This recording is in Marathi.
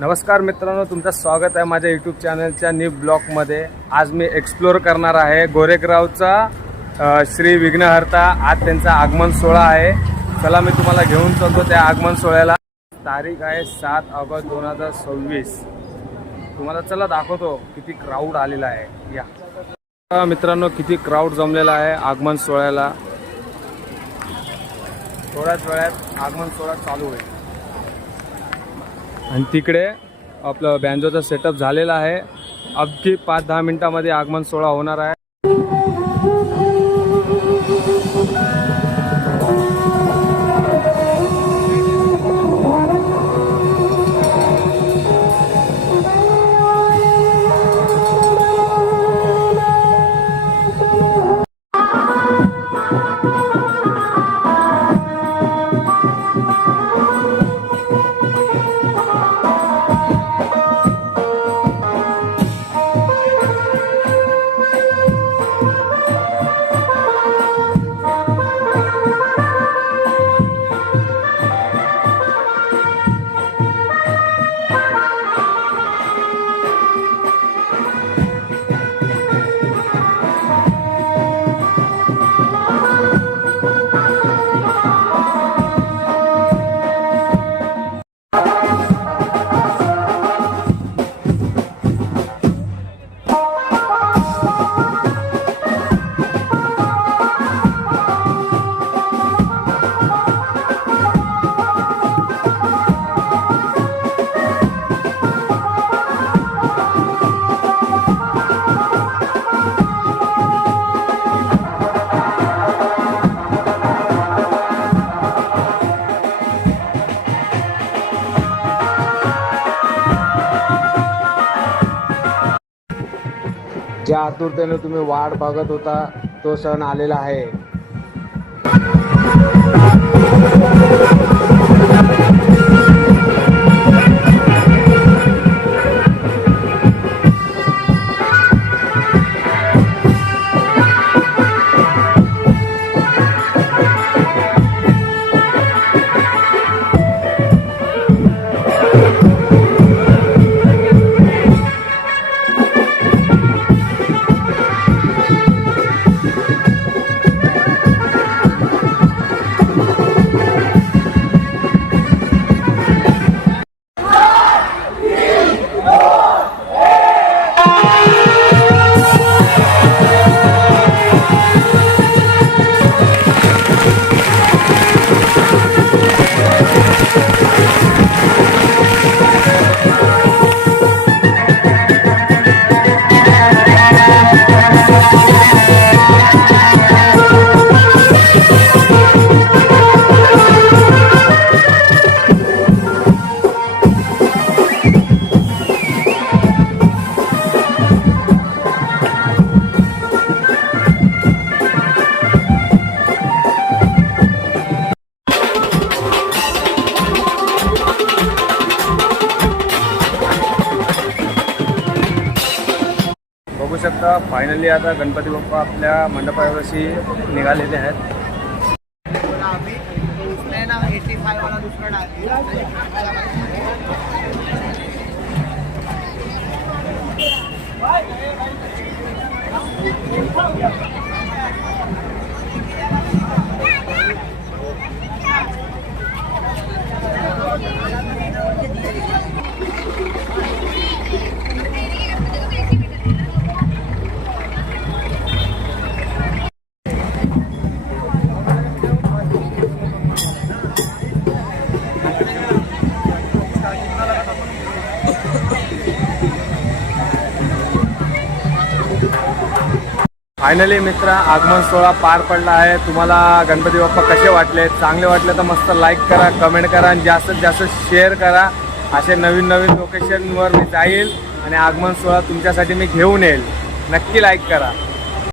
नमस्कार मित्रांनो, तुमचं स्वागत आहे माझ्या यूट्यूब चॅनलच्या न्यू ब्लॉगमध्ये। आज मी एक्सप्लोर करणार आहे गोरेगावचा श्री विघ्नहर्ता। आज त्यांचा आगमन सोहळा आहे। चला मी तुम्हाला घेऊन चालतो त्या आगमन सोहळ्याला। तारीख आहे 7 ऑगस्ट 2026। तुम्हाला चला दाखवतो किती क्राऊड आलेला आहे। या मित्रांनो, किती क्राऊड जमलेला आहे आगमन सोहळ्याला। थोड्याच वेळात आगमन सोहळा चालू होईल आणि तिकडे आपलं बँजोचा सेटअप झालेला आहे। अगदी 5-10 मिनिटांमध्ये आगमन सोहळा होणार आहे। ज्या आतुरतेने तुम्ही वाट बघत होता तो सण आलेला आहे। बघू शकता फायनली आता गणपती बाप्पा आपल्या मंडपावरशी निघालेले आहेत। फायनली मित्र, आगमन सोहळा पार पडला आहे। तुम्हाला गणपती बाप्पा कसे वाटले? चांगले वाटले तर मस्त लाईक करा, कमेंट करा आणि जास्तीत जास्त शेअर करा। असे नवीन नवीन लोकेशनवर मी जाईल आणि आगमन सोहळा तुमच्यासाठी मी घेऊन येईल। नक्की लाईक करा।